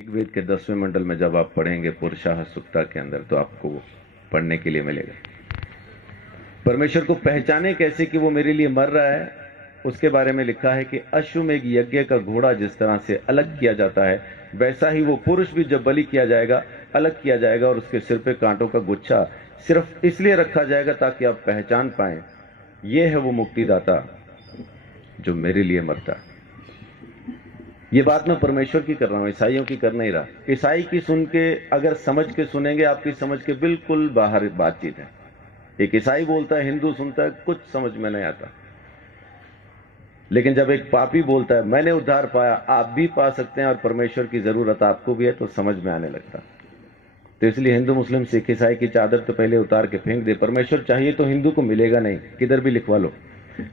ऋग्वेद के 10वें मंडल में जब आप पढ़ेंगे पुरुषाः सुक्ता के अंदर, तो आपको वो पढ़ने के लिए मिलेगा। परमेश्वर को पहचाने कैसे कि वो मेरे लिए मर रहा है, उसके बारे में लिखा है कि अश्वमेध यज्ञ का घोड़ा जिस तरह से अलग किया जाता है, वैसा ही वो पुरुष भी जब बलि किया जाएगा, अलग किया जाएगा, और उसके सिर पे कांटों का गुच्छा सिर्फ इसलिए रखा जाएगा ताकि आप पहचान पाएं ये है वो मुक्तिदाता जो मेरे लिए मरता है। ये बात मैं परमेश्वर की कर रहा हूं, ईसाइयों की कर नहीं रहा। ईसाई की सुन के अगर समझ के सुनेंगे, आपकी समझ के बिल्कुल बाहर बातचीत है। एक ईसाई बोलता है, हिंदू सुनता है, कुछ समझ में नहीं आता। लेकिन जब एक पापी बोलता है मैंने उद्धार पाया, आप भी पा सकते हैं और परमेश्वर की जरूरत आपको भी है, तो समझ में आने लगता। तो इसलिए हिंदू मुस्लिम सिख ईसाई की चादर तो पहले उतार के फेंक दे। परमेश्वर चाहिए तो हिंदू को मिलेगा नहीं, किधर भी लिखवा लो।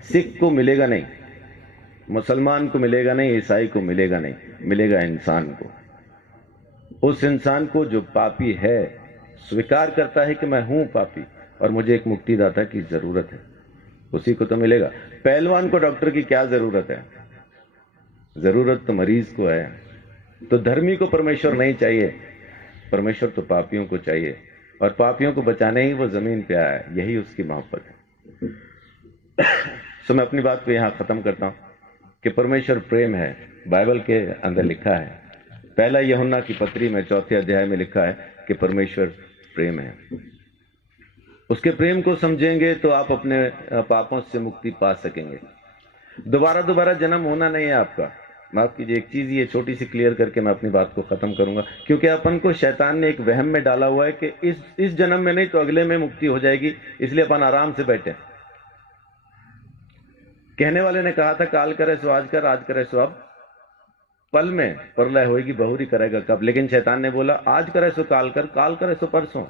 सिख को मिलेगा नहीं, मुसलमान को मिलेगा नहीं, ईसाई को मिलेगा नहीं, मिलेगा इंसान को। उस इंसान को जो पापी है, स्वीकार करता है कि मैं हूं पापी और मुझे एक मुक्तिदाता की जरूरत है, उसी को तो मिलेगा। पहलवान को डॉक्टर की क्या जरूरत है? जरूरत तो मरीज को है। तो धर्मी को परमेश्वर नहीं चाहिए, परमेश्वर तो पापियों को चाहिए, और पापियों को बचाने ही वो जमीन पे आया है। यही उसकी मोहब्बत है। तो मैं अपनी बात को यहां खत्म करता हूं कि परमेश्वर प्रेम है। बाइबल के अंदर लिखा है, पहला यूहन्ना की पत्री में 4थे अध्याय में लिखा है कि परमेश्वर प्रेम है। उसके प्रेम को समझेंगे तो आप अपने पापों से मुक्ति पा सकेंगे। दोबारा जन्म होना नहीं है आपका। माफ कीजिए, एक चीज ये छोटी सी क्लियर करके मैं अपनी बात को खत्म करूंगा, क्योंकि अपन को शैतान ने एक वहम में डाला हुआ है कि इस जन्म में नहीं तो अगले में मुक्ति हो जाएगी, इसलिए अपन आराम से बैठे। कहने वाले ने कहा था काल करे सो आज कर, आज करे सो अब, पल में प्रलय होगी, बहुरी करेगा कब। लेकिन शैतान ने बोला आज करे सो काल कर, काल करे सो परसों।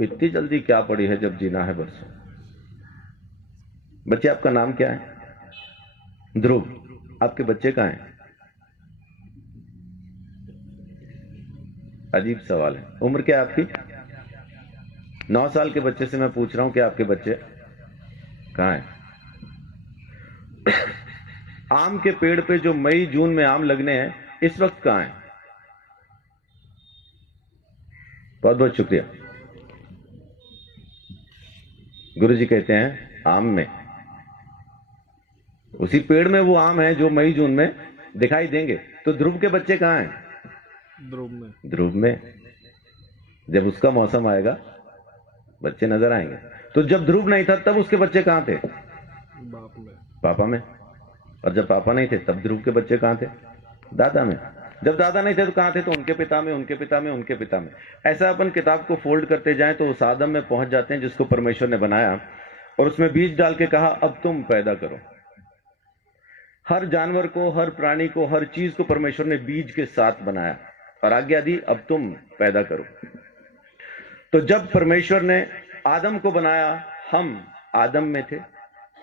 इतनी जल्दी क्या पड़ी है जब जीना है बरसों। बच्चे, आपका नाम क्या है? ध्रुव। आपके बच्चे कहाँ हैं? अजीब सवाल है। उम्र क्या है आपकी? 9 साल के बच्चे से मैं पूछ रहा हूं कि आपके बच्चे कहाँ हैं? आम के पेड़ पे जो मई जून में आम लगने हैं, इस वक्त कहां है? बहुत बहुत शुक्रिया। गुरुजी कहते हैं आम में, उसी पेड़ में वो आम है जो मई जून में दिखाई देंगे। तो ध्रुव के बच्चे कहां हैं? ध्रुव में। जब उसका मौसम आएगा बच्चे नजर आएंगे। तो जब ध्रुव नहीं था तब उसके बच्चे कहां थे? पापा में। और जब पापा नहीं थे तब ध्रुव के बच्चे कहां थे? दादा में। जब दादा नहीं थे तो कहां थे? तो उनके पिता में, उनके पिता में, उनके पिता में। ऐसा अपन किताब को फोल्ड करते जाएं तो उस आदम में पहुंच जाते हैं जिसको परमेश्वर ने बनाया, और उसमें बीज डाल के कहा अब तुम पैदा करो। हर जानवर को, हर प्राणी को, हर चीज को परमेश्वर ने बीज के साथ बनाया और आज्ञा दी अब तुम पैदा करो। तो जब परमेश्वर ने आदम को बनाया, हम आदम में थे।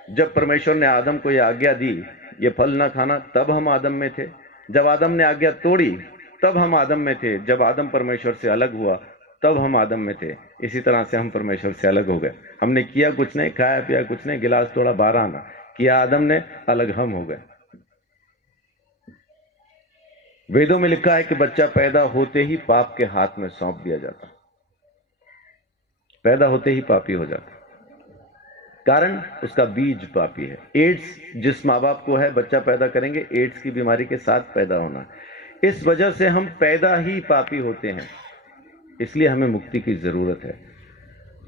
जब परमेश्वर ने आदम को यह आज्ञा दी ये फल ना खाना, तब हम आदम में थे। जब आदम ने आज्ञा तोड़ी तब हम आदम में थे। जब आदम परमेश्वर से अलग हुआ तब हम आदम में थे। इसी तरह से हम परमेश्वर से अलग हो गए। हमने किया कुछ नहीं, खाया पिया कुछ नहीं, गिलास तोड़ा 12 आना किया आदम ने, अलग हम हो गए। वेदों में लिखा है कि बच्चा पैदा होते ही पाप के हाथ में सौंप दिया जाता, पैदा होते ही पापी हो जाता, कारण उसका बीज पापी है। एड्स जिस माँ बाप को है, बच्चा पैदा करेंगे एड्स की बीमारी के साथ पैदा होना। इस वजह से हम पैदा ही पापी होते हैं, इसलिए हमें मुक्ति की जरूरत है।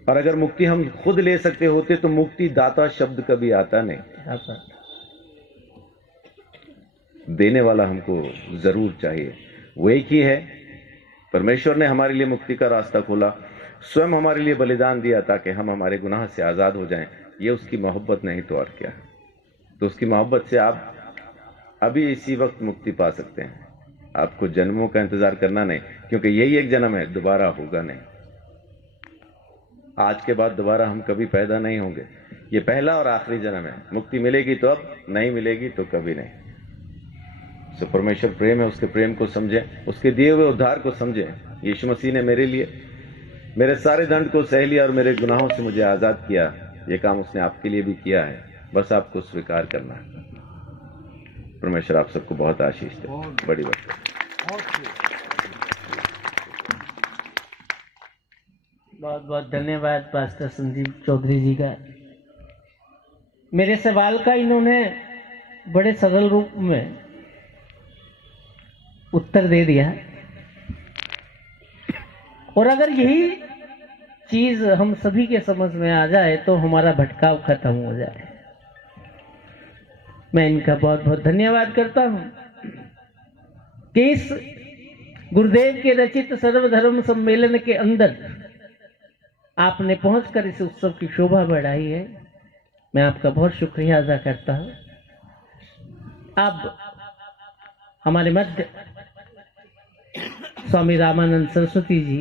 और अगर मुक्ति हम खुद ले सकते होते तो मुक्ति दाता शब्द कभी आता नहीं। देने वाला हमको जरूर चाहिए, वो एक ही है। परमेश्वर ने हमारे लिए मुक्ति का रास्ता खोला, स्वयं हमारे लिए बलिदान दिया ताकि हम हमारे गुनाह से आजाद हो जाएं। ये उसकी मोहब्बत नहीं तो और क्या। तो उसकी मोहब्बत से आप अभी इसी वक्त मुक्ति पा सकते हैं। आपको जन्मों का इंतजार करना नहीं, क्योंकि यही एक जन्म है, दोबारा होगा नहीं। आज के बाद दोबारा हम कभी पैदा नहीं होंगे। ये पहला और आखिरी जन्म है। मुक्ति मिलेगी तो अब, नहीं मिलेगी तो कभी नहीं। सो परमेश्वर प्रेम है, उसके प्रेम को समझें, उसके दिए हुए उद्धार को समझें। यीशु मसीह ने मेरे लिए मेरे सारे दंड को सह लिया और मेरे गुनाहों से मुझे आजाद किया। ये काम उसने आपके लिए भी किया है, बस आपको स्वीकार करना है। परमेश्वर आप सबको बहुत आशीष दे। बड़ी बात। बहुत बहुत धन्यवाद पास्टर संजीव चौधरी जी का। मेरे सवाल का इन्होंने बड़े सरल रूप में उत्तर दे दिया, और अगर यही चीज हम सभी के समझ में आ जाए तो हमारा भटकाव खत्म हो जाए। मैं इनका बहुत बहुत धन्यवाद करता हूं कि इस गुरुदेव के रचित सर्वधर्म सम्मेलन के अंदर आपने पहुंचकर इस उत्सव की शोभा बढ़ाई है। मैं आपका बहुत शुक्रिया अदा करता हूं। अब हमारे मध्य स्वामी रामानंद सरस्वती जी